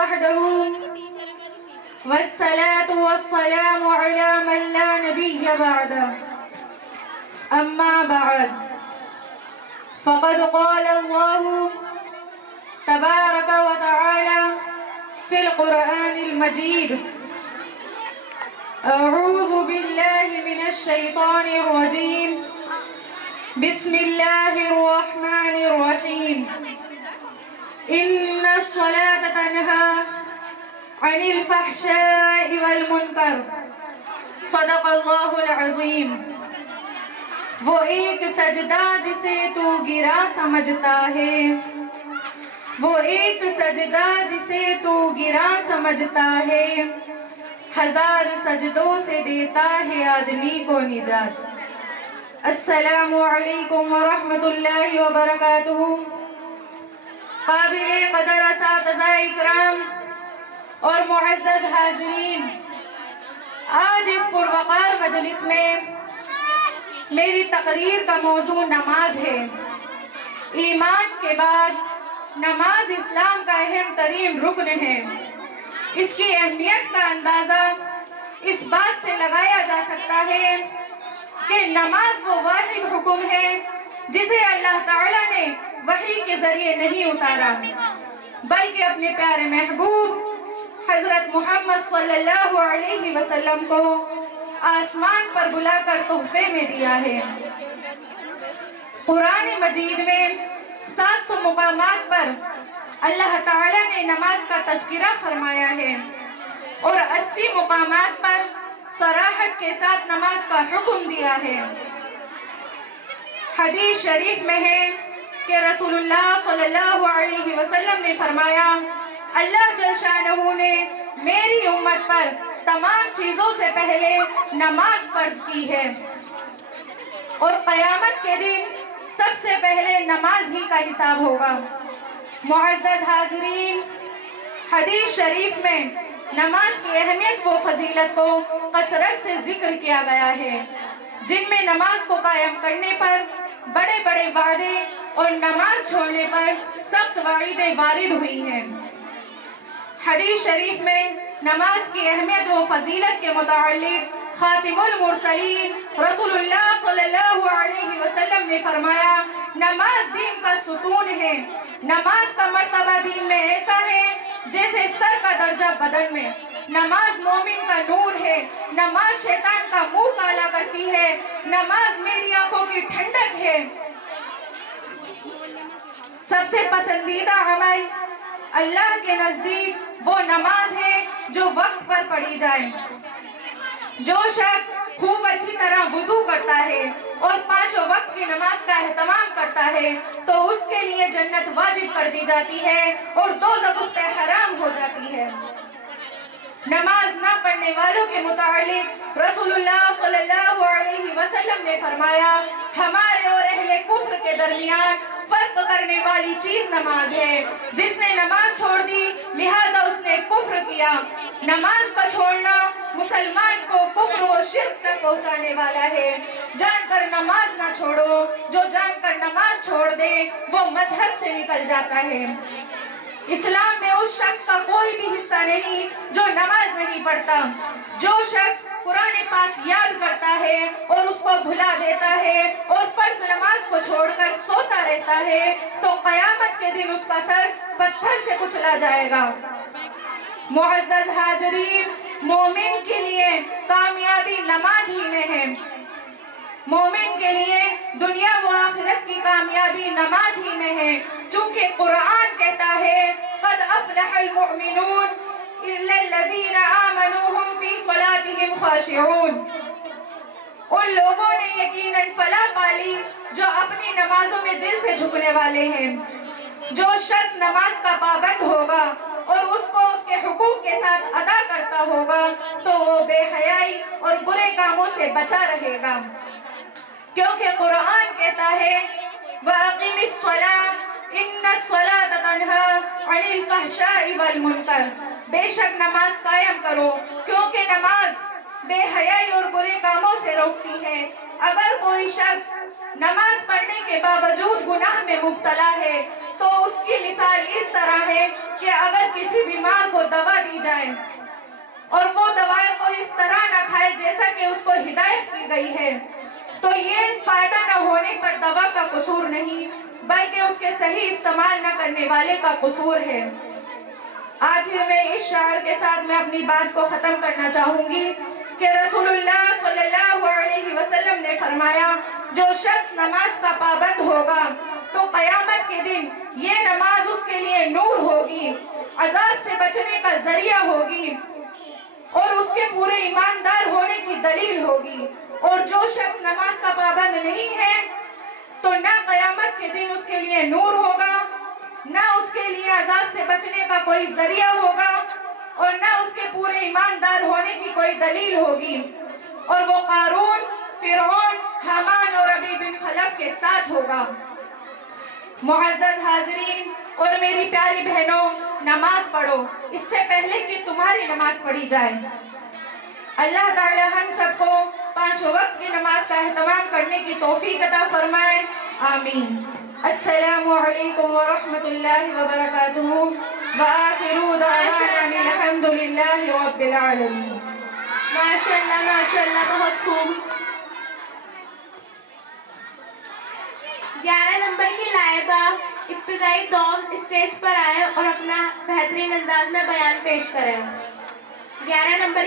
وحده والصلاة والسلام على من لا نبي بعده أما بعد فقد قال الله تبارك وتعالى في القرآن المجيد أعوذ بالله من الشيطان الرجيم بسم الله الرحمن الرحيم إن الصلاة تنهى عن الفحشاء والمنکر صدق اللہ العظیم. وہ ایک سجدہ جسے تو گرا سمجھتا ہے، وہ ایک سجدہ جسے تو گرا سمجھتا ہے، ہزار سجدوں سے دیتا ہے آدمی کو نجات. السلام علیکم ورحمۃ اللہ وبرکاتہ. قابل قدر اساتذہ اکرام اور معزز حاضرین، آج اس پروقار مجلس میں میری تقریر کا موضوع نماز ہے. ایمان کے بعد نماز اسلام کا اہم ترین رکن ہے. اس کی اہمیت کا اندازہ اس بات سے لگایا جا سکتا ہے کہ نماز وہ واحد حکم ہے جسے اللہ تعالیٰ نے وحی کے ذریعے نہیں اتارا، بلکہ اپنے پیارے محبوب حضرت محمد صلی اللہ علیہ وسلم کو آسمان پر بلا کر تحفے میں دیا ہے. قرآن مجید میں 700 مقامات پر اللہ تعالیٰ نے نماز کا تذکرہ فرمایا ہے اور 80 مقامات پر صراحت کے ساتھ نماز کا حکم دیا ہے. حدیث شریف میں ہے کہ رسول اللہ صلی اللہ علیہ وسلم نے فرمایا، اللہ جل شانہ نے میری امت پر تمام چیزوں سے پہلے نماز فرض کی ہے اور قیامت کے دن سب سے پہلے نماز ہی کا حساب ہوگا. معزز حاضرین، حدیث شریف میں نماز کی اہمیت و فضیلت کو کثرت سے ذکر کیا گیا ہے، جن میں نماز کو قائم کرنے پر بڑے بڑے وعدے اور نماز چھوڑنے پر سخت وعیدیں وارد ہوئی ہیں. حدیث شریف میں نماز کی اہمیت و فضیلت کے متعلق خاتم المرسلین رسول اللہ صلی اللہ علیہ وسلم نے فرمایا، نماز دین کا ستون ہے. نماز کا مرتبہ دین میں ایسا ہے جیسے سر کا درجہ بدن میں. نماز مومن کا نور ہے. نماز شیطان کا منہ کالا کرتی ہے. نماز میری آنکھوں کی ٹھنڈک ہے. سب سے پسندیدہ عمل اللہ کے نزدیک وہ نماز ہے جو وقت پر پڑھی جائے. جو شخص خوب اچھی طرح وضو کرتا ہے اور 5 وقت کی نماز کا اہتمام کرتا ہے تو اس کے لیے جنت واجب کر دی جاتی ہے اور دوزخ اس پہ حرام ہو جاتی ہے. نماز نہ پڑھنے والوں کے متعلق رسول اللہ صلی اللہ علیہ وسلم نے فرمایا، ہمارے اور اہل کفر کے درمیان فرق کرنے والی چیز نماز ہے. جس نے نماز چھوڑ دی لہذا اس نے کفر کیا. نماز کا چھوڑنا مسلمان کو کفر و شرک تک پہنچانے والا ہے. جان کر نماز نہ چھوڑو، جو جان کر نماز چھوڑ دے وہ مذہب سے نکل جاتا ہے. اسلام میں اس شخص کا کوئی بھی حصہ نہیں جو نماز نہیں پڑھتا. جو شخص قرآن پاک یاد کرتا ہے اور اس کو بھلا دیتا ہے اور فرض نماز کو چھوڑ کر سوتا رہتا ہے تو قیامت کے دن اس کا سر پتھر سے کچلا جائے گا. معزز حاضرین، مومن کے لیے کامیابی نماز ہی میں ہے. مومن کے لیے دنیا و آخرت کی کامیابی نماز ہی میں ہے، چونکہ قرآن کہتا ہے قد افلح المؤمنون الا الذین آمنوا هم فی صلاتهم خاشعون. ان لوگوں نے یقیناً فلاح پالی جو اپنی نمازوں میں دل سے جھکنے والے ہیں. جو شخص نماز کا پابند ہوگا اور اس کو اس کے حقوق کے ساتھ ادا کرتا ہوگا تو وہ بے حیائی اور برے کاموں سے بچا رہے گا، کیونکہ قرآن کہتا ہے وَأَقِمِ الصَّلَاةَ إِنَّ الصَّلَاةَ تَنْهَى عَنِ الْفَحْشَاءِ وَالْمُنکَرِ. بے شک نماز قائم کرو کیونکہ نماز بے حیائی اور برے کاموں سے روکتی ہے. اگر کوئی شخص نماز پڑھنے کے باوجود گناہ میں مبتلا ہے تو اس کی مثال اس طرح ہے کہ اگر کسی بیمار کو دوا دی جائے اور وہ دوا کو اس طرح نہ کھائے جیسا کہ اس کو ہدایت کی گئی ہے تو یہ فائدہ نہ ہونے پر دوا کا قصور نہیں بلکہ اس کے صحیح استعمال نہ کرنے والے کا قصور ہے۔ آخر میں اس شعر کے ساتھ میں اپنی بات کو ختم کرنا چاہوں گی کہ رسول اللہ صلی اللہ علیہ وسلم نے فرمایا جو شخص نماز کا پابند ہوگا تو قیامت کے دن یہ نماز اس کے لیے نور ہوگی، عذاب سے بچنے کا ذریعہ ہوگی اور اس کے پورے ایماندار ہونے کی دلیل ہوگی، اور جو شخص نماز کا پابند نہیں ہے تو نہ قیامت کے دن اس کے لیے نور ہوگا، نہ اس کے لیے عذاب سے بچنے کا کوئی ذریعہ ہوگا اور نہ اس کے پورے ایماندار ہونے کی کوئی دلیل ہوگی، اور وہ قارون، فرعون، حامان اور ابی بن خلف کے ساتھ ہوگا۔ معزز حاضرین اور میری پیاری بہنوں، نماز پڑھو اس سے پہلے کہ تمہاری نماز پڑھی جائے۔ اللہ تعالی ہم سب کو 5 وقت کی نماز کا اہتمام کرنے کی توفیق عطا فرمائے، آمین۔ السلام علیکم ورحمۃ اللہ وبرکاتہ، وآخر دعوانا ان الحمد للہ رب العالمین۔ ماشاءاللہ بہت خوب۔ 11 نمبر کی لائبہ ابتدائی دور اسٹیج پر آئیں اور اپنا بہترین انداز میں بیان پیش کریں۔ 11 نمبر